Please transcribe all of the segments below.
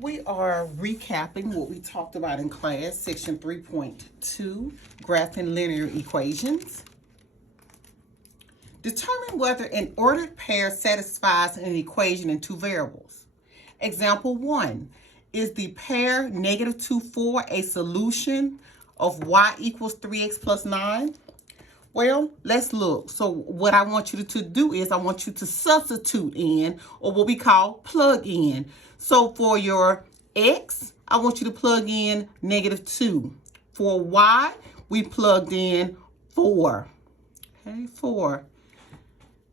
We are recapping what we talked about in class, section 3.2, graphing linear equations. Determine whether an ordered pair satisfies an equation in two variables. Example 1, is the pair -2, 4 a solution of y equals 3x plus 9? Well, let's look. So what I want you to do is I want you to substitute in, or what we call plug in. So for your x, I want you to plug in -2. For y, we plugged in 4. Okay, 4.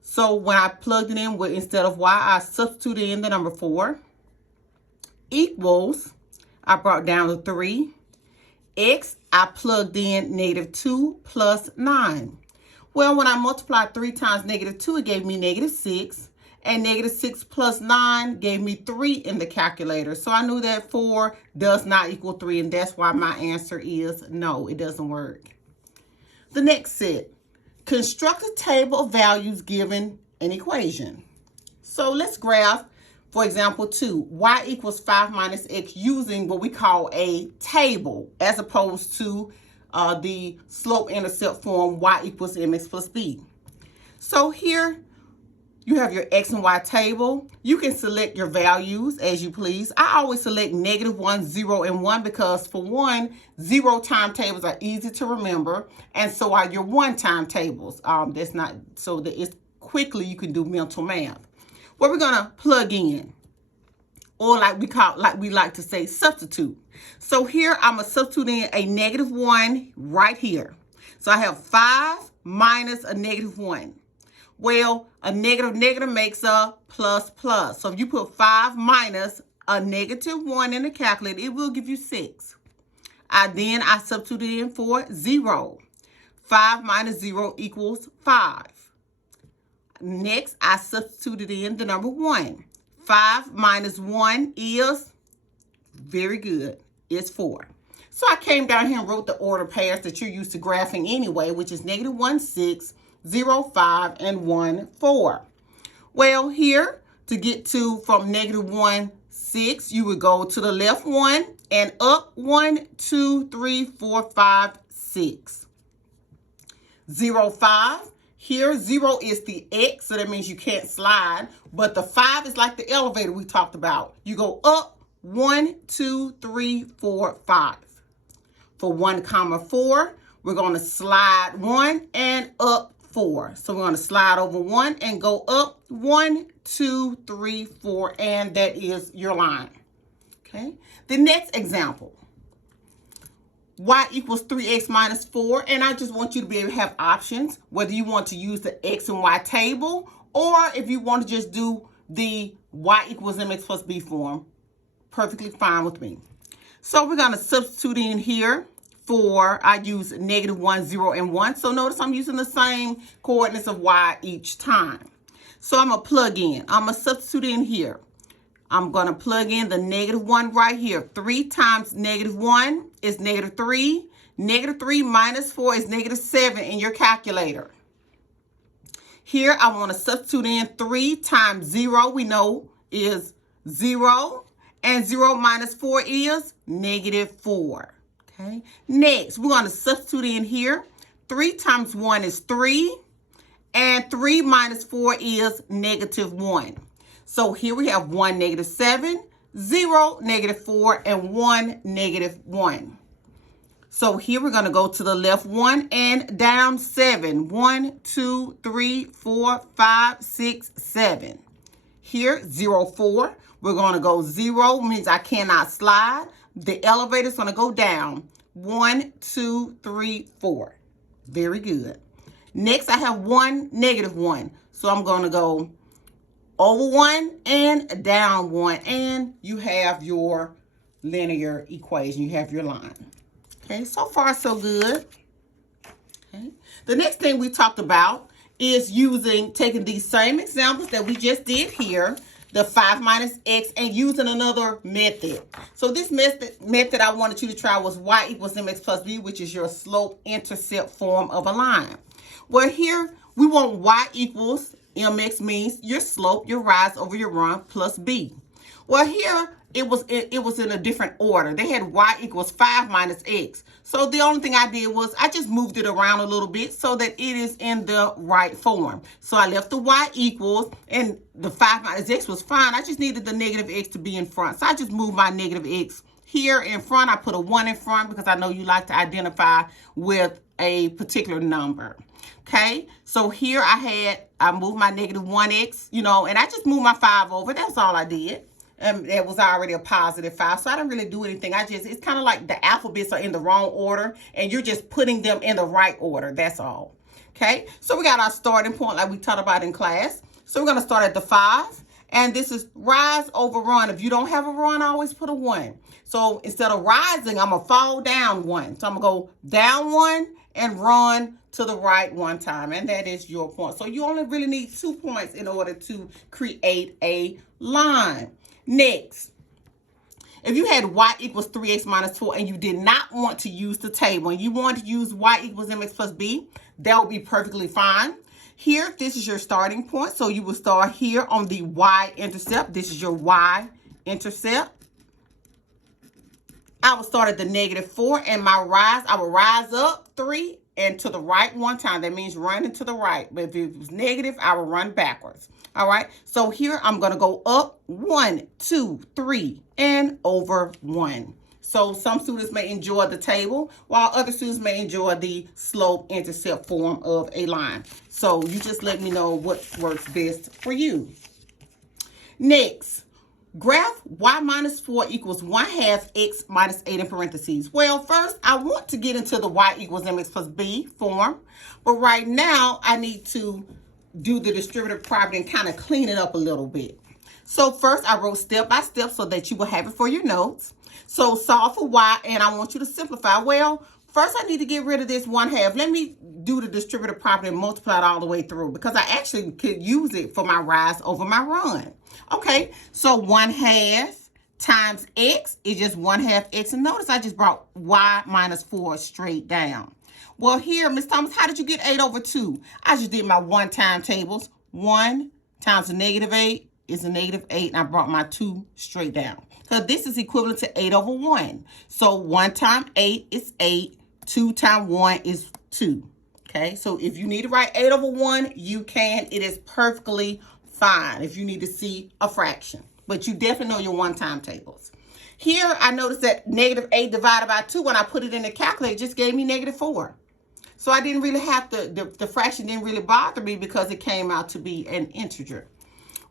So when I plugged it in, instead of y, I substituted in the number 4. Equals, I brought down the 3. X, I plugged in -2 plus 9. Well, when I multiplied 3 times -2, it gave me -6. And -6 plus 9 gave me 3 in the calculator. So I knew that 4 does not equal 3, and that's why my answer is no, it doesn't work. The next set, construct a table of values given an equation. So let's graph, for example, 2, y equals 5 minus x using what we call a table, as opposed to the slope-intercept form y equals mx plus b. So here, you have your x and y table. You can select your values as you please. I always select -1, 0, and 1 because for one, 0 timetables are easy to remember, and so are your 1 timetables. That's not so that it's quickly you can do mental math. What we're gonna plug in, or like we like to say, substitute. So here I'm gonna substitute in a -1 right here. So I have 5 minus a -1. Well, a negative makes a plus plus. So if you put 5 minus a -1 in the calculator, it will give you 6. Then I substitute in for 0. 5 minus 0 equals 5. Next, I substituted in the number 1. 5 minus 1 is, very good, it's 4. So I came down here and wrote the order pairs that you're used to graphing anyway, which is -1, 6, 0, 5, and 1, 4. Well, here, to get to from -1, 6, you would go to the left 1 and up 1, 2, 3, 4, 5, 6. 0, 5. Here, 0 is the X, so that means you can't slide. But the 5 is like the elevator we talked about. You go up 1, 2, 3, 4, 5. For 1, 4, we're going to slide 1 and up 4. So we're going to slide over 1 and go up 1, 2, 3, 4, and that is your line. Okay. The next example, y equals 3x minus 4, and I just want you to be able to have options, whether you want to use the x and y table, or if you want to just do the y equals mx plus b form, perfectly fine with me. So we're going to substitute in here for, I use -1, 0, and 1. So notice I'm using the same coordinates of y each time. So I'm going to plug in. I'm going to substitute in here. I'm going to plug in the -1 right here. 3 times -1 is -3. -3 minus 4 is -7 in your calculator. Here I want to substitute in 3 times 0, we know, is 0. And 0 minus 4 is -4. Okay. Next, we're going to substitute in here. 3 times 1 is 3. And 3 minus 4 is -1. So here we have 1, -7, 0, -4, and 1, -1. So here we're going to go to the left 1 and down 7. 1, 2, 3, 4, 5, 6, 7. Here, 0, 4. We're going to go 0, means I cannot slide. The elevator is going to go down. 1, 2, 3, 4. Very good. Next, I have 1, -1. So I'm going to go over 1 and down 1. And you have your linear equation. You have your line. Okay, so far so good. Okay. The next thing we talked about is taking these same examples that we just did here, the 5 minus x, and using another method. So this method I wanted you to try was y equals mx plus b, which is your slope-intercept form of a line. Well, here we want y equals mx, means your slope, your rise over your run, plus b. Well, here it was in a different order. They had y equals 5 minus x. So the only thing I did was I just moved it around a little bit so that it is in the right form. So I left the y equals, and the 5 minus x was fine. I just needed the negative x to be in front. So I just moved my negative x here in front. I put a 1 in front because I know you like to identify with a particular number. Okay, so here I moved my negative 1x, and I just moved my 5 over. That's all I did. And it was already a positive 5, so I didn't really do anything. It's kind of like the alphabets are in the wrong order, and you're just putting them in the right order. That's all. Okay, so we got our starting point like we talked about in class. So we're going to start at the 5, and this is rise over run. If you don't have a run, I always put a 1. So instead of rising, I'm going to fall down 1. So I'm going to go down 1 and run to the right 1 time, and that is your point. So you only really need 2 points in order to create a line. Next, if you had y equals 3x minus 4 and you did not want to use the table and you want to use y equals mx plus b, that would be perfectly fine. Here, this is your starting point. So you will start here on the y-intercept. This is your y-intercept. I will start at the -4, and I will rise up 3 and to the right 1 time. That means running to the right. But if it was negative, I will run backwards. All right. So here I'm going to go up 1, 2, 3, and over 1. So some students may enjoy the table, while other students may enjoy the slope-intercept form of a line. So you just let me know what works best for you. Next. Graph y minus 4 equals 1/2 x minus 8 in parentheses. Well, first, I want to get into the y equals mx plus b form. But right now, I need to do the distributive property and kind of clean it up a little bit. So first, I wrote step by step so that you will have it for your notes. So solve for y, and I want you to simplify. Well, first, I need to get rid of this 1/2. Let me do the distributive property and multiply it all the way through because I actually could use it for my rise over my run. Okay, so 1/2 times x is just 1/2 x. And notice I just brought y minus 4 straight down. Well, here, Ms. Thomas, how did you get 8 over 2? I just did my 1-time tables. 1 times a -8 is a -8, and I brought my 2 straight down. So this is equivalent to 8 over 1. So 1 times 8 is 8. 2 times 1 is 2. Okay, so if you need to write 8 over 1, you can. It is perfectly fine if you need to see a fraction. But you definitely know your 1-time tables. Here, I noticed that -8 divided by 2, when I put it in the calculator, it just gave me -4. So I didn't really have to, the fraction didn't really bother me because it came out to be an integer.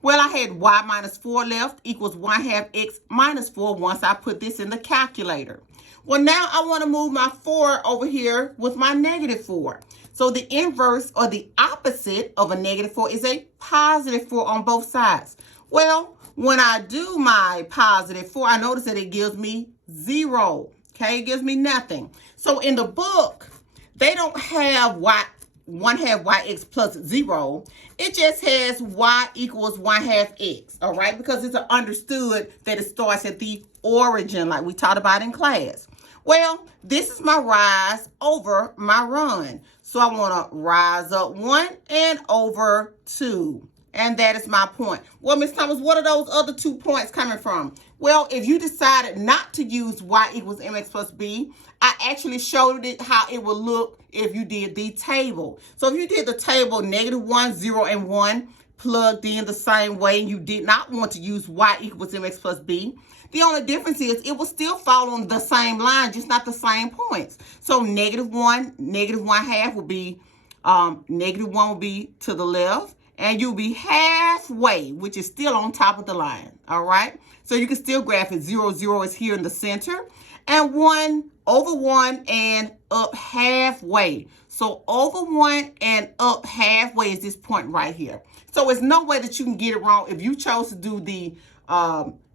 Well, I had y minus 4 left equals 1/2 x minus 4 once I put this in the calculator. Well, now I want to move my 4 over here with my -4. So the inverse or the opposite of a -4 is a +4 on both sides. Well, when I do my +4, I notice that it gives me 0. Okay, it gives me nothing. So in the book, they don't have 1/2 yx plus 0. It just has y equals 1/2 x, all right? Because it's understood that it starts at the origin like we taught about in class. Well, this is my rise over my run. So I want to rise up 1 and over 2. And that is my point. Well, Ms. Thomas, what are those other 2 points coming from? Well, if you decided not to use y equals mx plus b, I actually showed it how it would look if you did the table. So if you did the table -1, 0, and 1 plugged in the same way, and you did not want to use y equals mx plus b, the only difference is it will still follow on the same line, just not the same points. So -1, -1/2 will be, -1 will be to the left, and you'll be halfway, which is still on top of the line, all right? So you can still graph it. 0, 0 is here in the center, and 1 over 1 and up halfway. So over 1 and up halfway is this point right here. So there's no way that you can get it wrong. If you chose to do the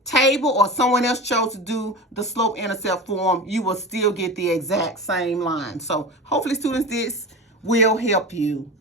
table or someone else chose to do the slope-intercept form, you will still get the exact same line. So hopefully, students, this will help you.